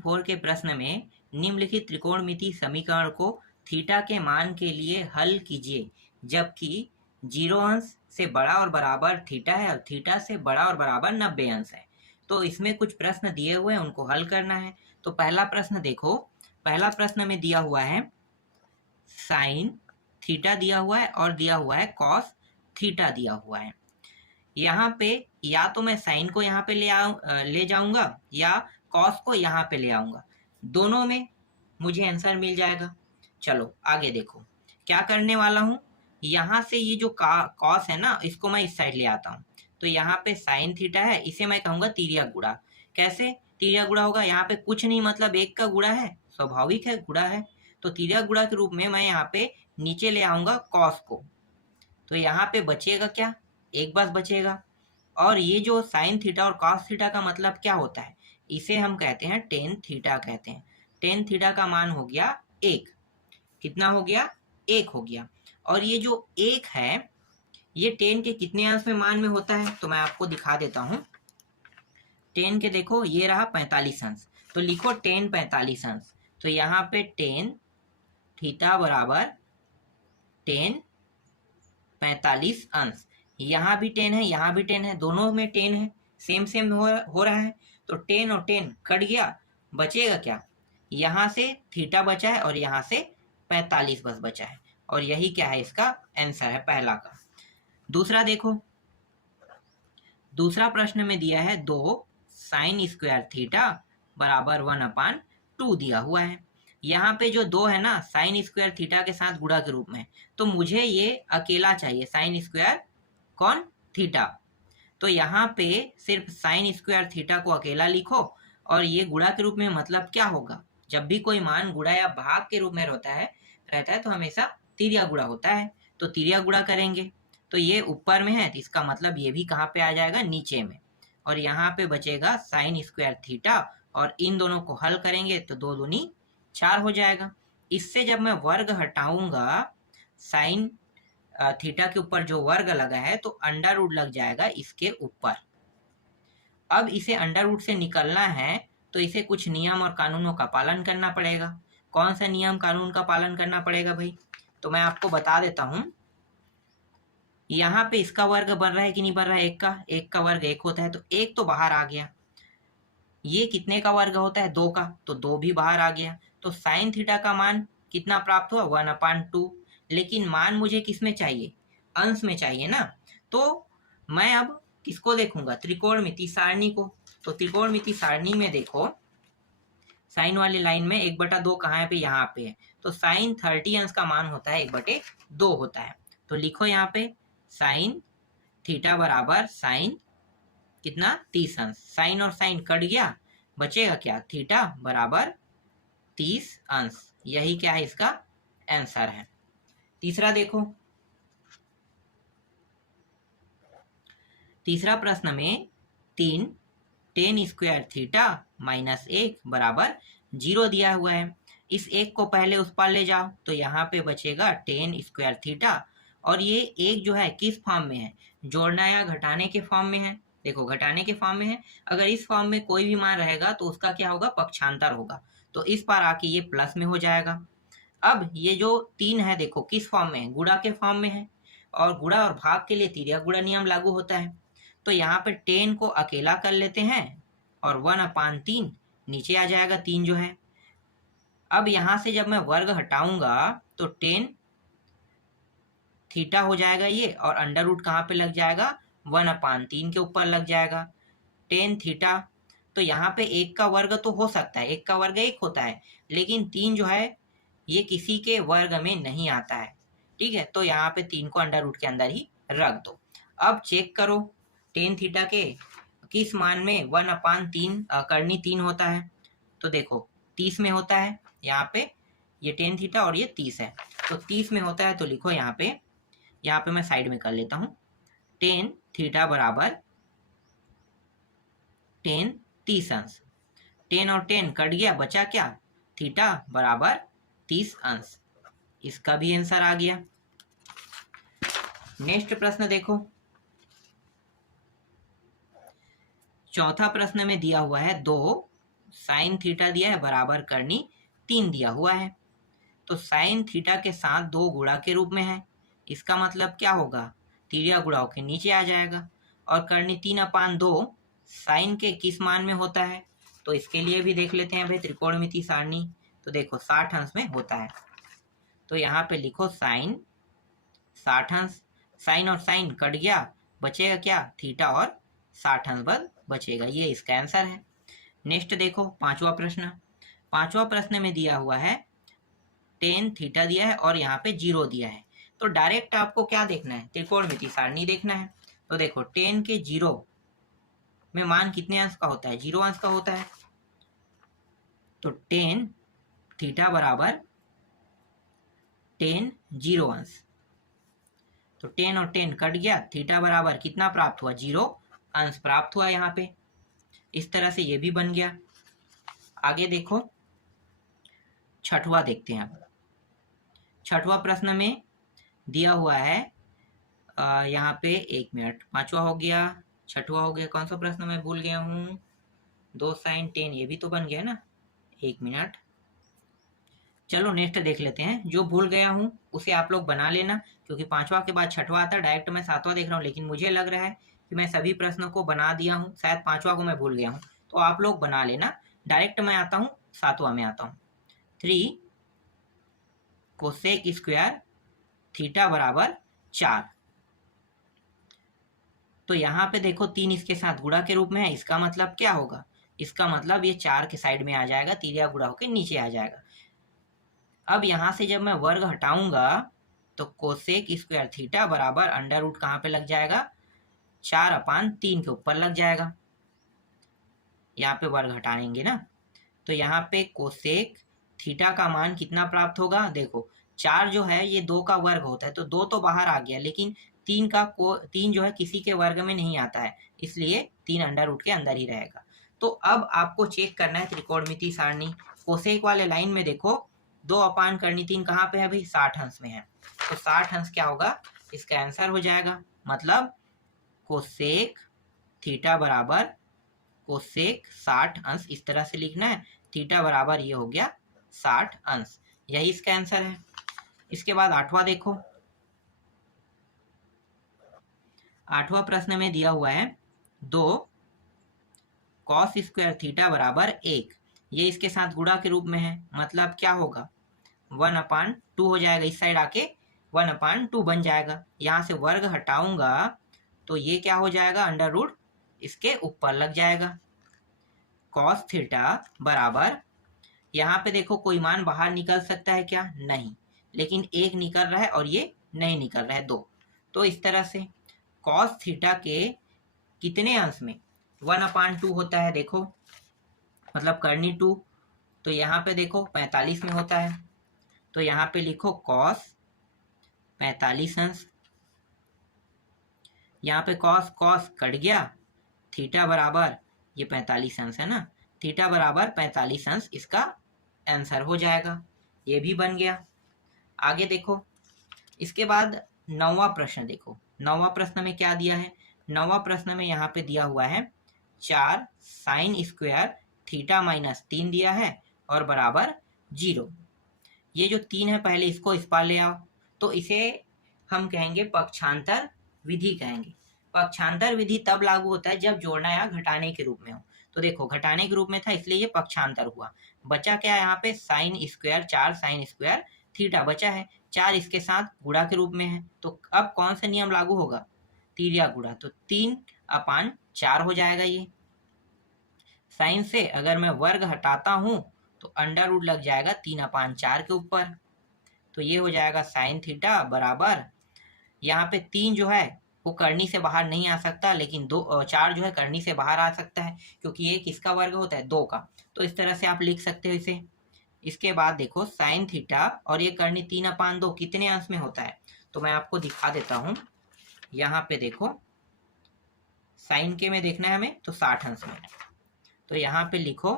9.4 के प्रश्न में निम्नलिखित त्रिकोणमितीय समीकरण को थीटा के मान के लिए हल कीजिए जबकि 0 अंश से बड़ा और बराबर थीटा है और थीटा से बड़ा और बराबर 90 अंश है। तो इसमें कुछ प्रश्न दिए हुए हैं, उनको हल करना है। तो पहला प्रश्न देखो, पहला प्रश्न में दिया हुआ है साइन थीटा दिया हुआ है और दिया हुआ है कॉस थीटा दिया हुआ है। यहाँ पे या तो मैं साइन को यहाँ पे ले जाऊंगा या कॉस को यहाँ पे ले आऊंगा, दोनों में मुझे आंसर मिल जाएगा। चलो आगे देखो क्या करने वाला हूँ। यहाँ से ये जो कॉस है ना, इसको मैं इस साइड ले आता हूँ। तो यहाँ पे साइन थीटा है, इसे मैं कहूँगा तिर्यक गुणा। कैसे तिर्यक गुणा होगा? यहाँ पे कुछ नहीं, मतलब एक का गुणा है, स्वाभाविक है, गुणा है। तो तिर्यक गुणा के रूप में मैं यहाँ पे नीचे ले आऊंगा कॉस को। तो यहाँ पे बचेगा क्या? एक बस बचेगा। और ये जो साइन थीटा और कॉस थीटा का मतलब क्या होता है? इसे हम कहते हैं टेन थीटा कहते हैं। टेन थीटा का मान हो गया 1। कितना हो गया? 1 हो गया। और ये जो 1 है, ये टेन के कितने अंश में मान में होता है? तो मैं आपको दिखा देता हूँ। टेन के देखो, ये रहा 45 अंश, तो लिखो टेन 45 अंश। तो यहाँ पे टेन थीटा बराबर टेन 45 अंश। यहाँ भी 10 है, यहाँ भी 10 है, दोनों में 10 है, सेम सेम हो रहा है। तो 10 और 10 कट गया, बचेगा क्या? यहाँ से थीटा बचा है और यहाँ से 45 बस बचा है। और यही क्या है? इसका आंसर है पहला का। दूसरा देखो, दूसरा प्रश्न में दिया है 2 साइन स्क्वायर थीटा बराबर 1/2 दिया हुआ है। यहाँ पे जो 2 है ना, साइन स्क्वायर थीटा के साथ गुणा के रूप में, तो मुझे ये अकेला चाहिए, साइन स्क्वायर कौन? थीटा। तो यहाँ पे सिर्फ साइन स्क्वायर थीटा को अकेला लिखो और ये गुणा के रूप में मतलब क्या होगा? जब भी कोई मान गुणा या भाग के रूप में रहता है तो हमेशा तिर्यक गुणा होता है। तो तिर्यक गुणा करेंगे तो ये ऊपर में है, तो इसका मतलब ये भी कहाँ पे आ जाएगा? नीचे में। और यहाँ पे बचेगा साइन स्क्वायर थीटा और इन दोनों को हल करेंगे तो 2 दूनी 4 हो जाएगा। इससे जब मैं वर्ग हटाऊंगा, साइन थीटा के ऊपर जो वर्ग लगा है तो अंडर रूट लग जाएगा इसके ऊपर। अब इसे अंडर रूट से निकलना है तो इसे कुछ नियम और कानूनों का पालन करना पड़ेगा। कौन सा नियम कानून का पालन करना पड़ेगा भाई? तो मैं आपको बता देता हूं। यहाँ पे इसका वर्ग बन रहा है कि नहीं बन रहा है? एक का वर्ग 1 होता है, तो 1 तो बाहर आ गया। ये कितने का वर्ग होता है? 2 का, तो 2 भी बाहर आ गया। तो साइन थीटा का मान कितना प्राप्त हुआ? 1/2। लेकिन मान मुझे किस में चाहिए? अंश में चाहिए ना। तो मैं अब किसको देखूंगा? त्रिकोणमिति सारणी को। तो त्रिकोणमिति सारणी में देखो, साइन वाली लाइन में 1/2 कहाँ पे? यहाँ पे है। तो साइन 30 अंश का मान होता है 1/2 होता है। तो लिखो यहाँ पे साइन थीटा बराबर साइन कितना? 30 अंश। साइन और साइन कट गया, बचेगा क्या? थीटा बराबर 30 अंश। यही क्या है? इसका आंसर है। तीसरा देखो, तीसरा प्रश्न में 3 टेन स्क्वायर थीटा -1 बराबर 0 दिया हुआ है। इस 1 को पहले उस पार ले जाओ तो यहाँ पे बचेगा टेन स्क्वायर थीटा। और ये 1 जो है किस फॉर्म में है? जोड़ना या घटाने के फॉर्म में है। देखो घटाने के फॉर्म में है। अगर इस फॉर्म में कोई भी मान रहेगा तो उसका क्या होगा? पक्षांतर होगा। तो इस पार आके ये प्लस में हो जाएगा। अब ये जो 3 है देखो किस फॉर्म में है? गुणा के फॉर्म में है। और गुणा और भाग के लिए तिर्यक गुणा नियम लागू होता है। तो यहाँ पे 10 को अकेला कर लेते हैं और 1/3 नीचे आ जाएगा, 3 जो है। अब यहाँ से जब मैं वर्ग हटाऊंगा तो 10 थीटा हो जाएगा ये, और अंडर रूट कहाँ पे लग जाएगा? 1/3 के ऊपर लग जाएगा 10 थीटा। तो यहाँ पे 1 का वर्ग तो हो सकता है, 1 का वर्ग 1 होता है, लेकिन 3 जो है ये किसी के वर्ग में नहीं आता है। ठीक है, तो यहाँ पे 3 को अंडर रूट के अंदर ही रख दो। अब चेक करो टेन थीटा के किस मान में 1/3 करनी 3 होता है? तो देखो 30 में होता है। यहाँ पे ये टेन थीटा और ये 30 है, तो 30 में होता है। तो लिखो यहाँ पे मैं साइड में कर लेता हूँ, टेन थीटा बराबर टेन 30 अंश। 10 और 10 कट गया, बचा क्या? थीटा बराबर 30 अंश। इसका भी आंसर आ गया। नेक्स्ट प्रश्न देखो, चौथा प्रश्न में दिया हुआ है 2 साइन थीटा दिया है बराबर करनी 3 दिया हुआ है। तो साइन थीटा के साथ 2 गुणा के रूप में है, इसका मतलब क्या होगा, तिर्या गुणा होकर नीचे आ जाएगा। और करनी 3/2 साइन के किस मान में होता है, तो इसके लिए भी देख लेते हैं भाई त्रिकोणमिति सारणी। तो देखो 60 अंश में होता है, तो यहाँ पे लिखो साइन 60 अंश। साइन और साइन कट गया, बचेगा क्या, थीटा और 60 अंश बल बचेगा। ये इसका आंसर है। नेक्स्ट देखो पांचवा प्रश्न। पांचवा प्रश्न में दिया हुआ है टेन थीटा दिया है और यहाँ पे 0 दिया है। तो डायरेक्ट आपको क्या देखना है, त्रिकोणमिति सारणी देखना है। तो देखो टेन के 0 में मान कितने अंश का होता है, 0 अंश का होता है। तो टेन थीटा बराबर 10 0 अंश। तो 10 और 10 कट गया, थीटा बराबर कितना प्राप्त हुआ, 0 अंश प्राप्त हुआ यहाँ पे। इस तरह से ये भी बन गया। आगे देखो छठवा देखते हैं। छठवा प्रश्न में दिया हुआ है यहाँ पे 1 मिनट, पांचवा हो गया, छठवा हो गया, कौन सा प्रश्न मैं भूल गया हूँ, 2 साइन 10, ये भी तो बन गया ना, 1 मिनट। चलो नेक्स्ट देख लेते हैं। जो भूल गया हूँ उसे आप लोग बना लेना, क्योंकि पांचवा के बाद छठवा आता है, डायरेक्ट मैं सातवां देख रहा हूँ, लेकिन मुझे लग रहा है कि मैं सभी प्रश्नों को बना दिया हूँ, शायद पांचवा को मैं भूल गया हूँ, तो आप लोग बना लेना। डायरेक्ट मैं आता हूँ सातवां में आता हूँ। 3 कोसेक स्क्वायर थीटा बराबर 4। तो यहाँ पे देखो 3 इसके साथ गुणा के रूप में है, इसका मतलब क्या होगा, इसका मतलब ये 4 के साइड में आ जाएगा, तिर्या गुणा होकर नीचे आ जाएगा। अब यहाँ से जब मैं वर्ग हटाऊंगा तो कोसेक स्क्वायर थीटा बराबर अंडर रूट कहाँ पे लग जाएगा, 4/3 के ऊपर लग जाएगा। यहाँ पे वर्ग हटाएंगे ना, तो यहाँ पे कोसेक थीटा का मान कितना प्राप्त होगा, देखो 4 जो है ये 2 का वर्ग होता है, तो 2 तो बाहर आ गया, लेकिन 3 जो है किसी के वर्ग में नहीं आता है, इसलिए 3 अंडर रूट के अंदर ही रहेगा। तो अब आपको चेक करना है त्रिकोणमिति सारणी। कोसेक वाले लाइन में देखो 2/3 कहाँ पे है भाई, 60 अंश में है। तो 60 अंश क्या होगा, इसका आंसर हो जाएगा। मतलब कोसेक थीटा बराबर कोसेक 60 अंश, इस तरह से लिखना है। थीटा बराबर ये हो गया 60 अंश, यही इसका आंसर है। इसके बाद आठवां देखो। आठवां प्रश्न में दिया हुआ है 2 कॉस स्क्वायर थीटा बराबर 1। ये इसके साथ गुणा के रूप में है, मतलब क्या होगा, 1/2 हो जाएगा, इस साइड आके 1/2 बन जाएगा। यहाँ से वर्ग हटाऊंगा तो ये क्या हो जाएगा, अंडर रूट इसके ऊपर लग जाएगा। कॉस थीटा बराबर, यहाँ पे देखो कोई मान बाहर निकल सकता है क्या, नहीं, लेकिन 1 निकल रहा है और ये नहीं निकल रहा है 2। तो इस तरह से कॉस थीटा के कितने अंश में 1/2 होता है, देखो मतलब करनी 2, तो यहाँ पे देखो 45 में होता है। तो यहाँ पे लिखो कॉस 45 अंश। यहाँ पे कॉस कॉस कट गया, थीटा बराबर ये 45 अंश है ना, थीटा बराबर 45 अंश इसका आंसर हो जाएगा। ये भी बन गया। आगे देखो, इसके बाद 9वां प्रश्न देखो। 9वां प्रश्न में क्या दिया है, 9वां प्रश्न में यहाँ पे दिया हुआ है 4 साइन स्क्वायर थीटा -3 दिया है और बराबर 0। ये जो 3 है पहले इसको इस पार ले आओ, तो इसे हम कहेंगे पक्षांतर विधि कहेंगे। पक्षांतर विधि तब लागू होता है जब जोड़ना या घटाने के रूप में हो। तो देखो घटाने के रूप में था इसलिए ये पक्षांतर हुआ। बचा क्या है यहाँ पे, sine square, 4 sine square theta बचा है, 4 इसके साथ गुणा के रूप में है। तो अब कौन सा नियम लागू होगा, तिर्या गुणा, तो 3/4 हो जाएगा। ये साइन से अगर मैं वर्ग हटाता हूं तो अंडर रूट लग जाएगा 3/4 के ऊपर। तो ये हो जाएगा साइन थीटा बराबर, यहाँ पे 3 जो है वो करनी से बाहर नहीं आ सकता, लेकिन 4 जो है करनी से बाहर आ सकता है, क्योंकि ये किसका वर्ग होता है, 2 का। तो इस तरह से आप लिख सकते हो इसे। इसके बाद देखो साइन थीटा और ये करनी 3/2 कितने अंश में होता है, तो मैं आपको दिखा देता हूँ। यहाँ पे देखो साइन के में देखना है हमें, तो 60 अंश में। तो यहाँ पे लिखो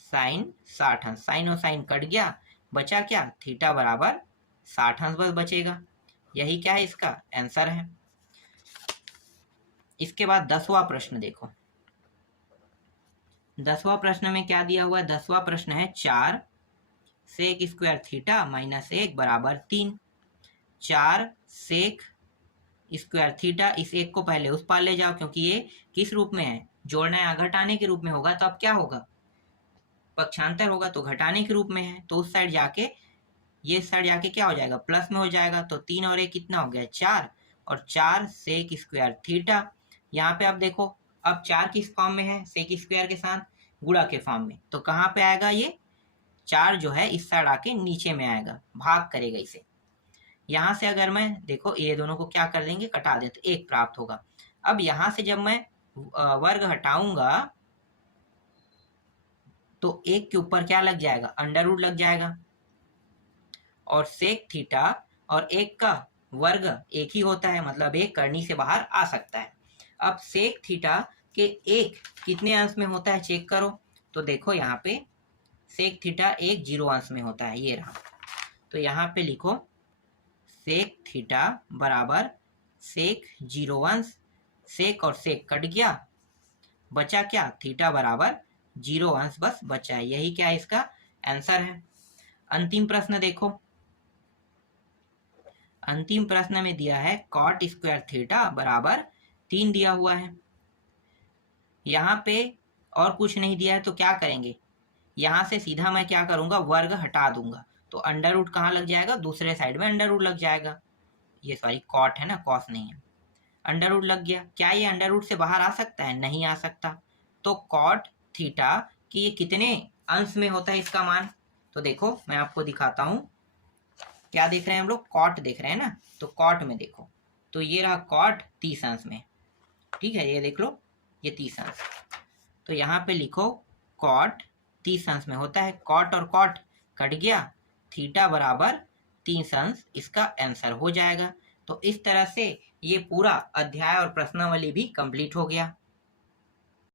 साइन 60 अंश, साइन और साइन कट गया, बचा क्या, थीटा बराबर 60 अंश बस बचेगा। यही क्या है, इसका आंसर है। इसके बाद 10वां प्रश्न देखो। 10वां प्रश्न में क्या दिया हुआ है? 10वां प्रश्न है 4 सेक स्क्वायर थीटा माइनस 1 बराबर 3। 4 सेक स्क्वायर थीटा, इस एक को पहले उस पार ले जाओ क्योंकि ये किस रूप में है? जोड़ना या घटाने के रूप में होगा, तो अब क्या होगा? पक्षांतर होगा, तो घटाने के रूप में है, तो उस साइड जाके ये साइड जाके क्या हो जाएगा? प्लस में हो जाएगा। तो 3 और 1 कितना हो गया? 4, और 4 सेक स्क्वायर थीटा। यहाँ पे आप देखो, अब 4 किस फॉर्म में है? सेक स्क्वायर के साथ गुणा के फॉर्म में, तो कहाँ पे आएगा ये? 4 जो है इस साइड आके नीचे में आएगा, भाग करेगा इसे। यहाँ से अगर मैं देखो ये दोनों को क्या कर देंगे? कटा दें, तो 1 प्राप्त होगा। अब यहाँ से जब मैं वर्ग हटाऊंगा तो 1 के ऊपर क्या लग जाएगा? अंडर रूट लग जाएगा। और सेक थीटा और 1 का वर्ग एक ही होता है, मतलब एक करनी से बाहर आ सकता है। अब सेक थीटा के 1 कितने अंश में होता है चेक करो। तो देखो यहाँ पे सेक थीटा 1 0 अंश में होता है, ये रहा। तो यहाँ पे लिखो सेक थीटा बराबर सेक 0 अंश, सेक और सेक कट गया, बचा क्या? थीटा बराबर 0 अंश बस बचा है। यही क्या है? इसका आंसर है। अंतिम प्रश्न देखो, अंतिम प्रश्न में दिया है कॉट स्क्वायर थीटा बराबर 3 दिया हुआ है। यहाँ पे और कुछ नहीं दिया है, तो क्या करेंगे? यहाँ से सीधा मैं क्या करूंगा? वर्ग हटा दूंगा, तो अंडर रूट कहाँ लग जाएगा? दूसरे साइड में अंडर रूट लग जाएगा। ये सॉरी कॉट है ना, कॉस नहीं है। अंडर रूट लग गया। क्या ये अंडर रूट से बाहर आ सकता है? नहीं आ सकता। तो कॉट थीटा कि ये कितने अंश में होता है इसका मान? तो देखो मैं आपको दिखाता हूँ। क्या देख रहे हैं हम लोग? कॉट देख रहे हैं ना, तो कॉट में देखो, तो ये रहा कॉट 30 अंश में, ठीक है, ये देख लो, ये 30 अंश। तो यहाँ पे लिखो कॉट 30 अंश में होता है। कॉट और कॉट कट गया, थीटा बराबर 30 अंश इसका आंसर हो जाएगा। तो इस तरह से ये पूरा अध्याय और प्रश्नावली भी कंप्लीट हो गया।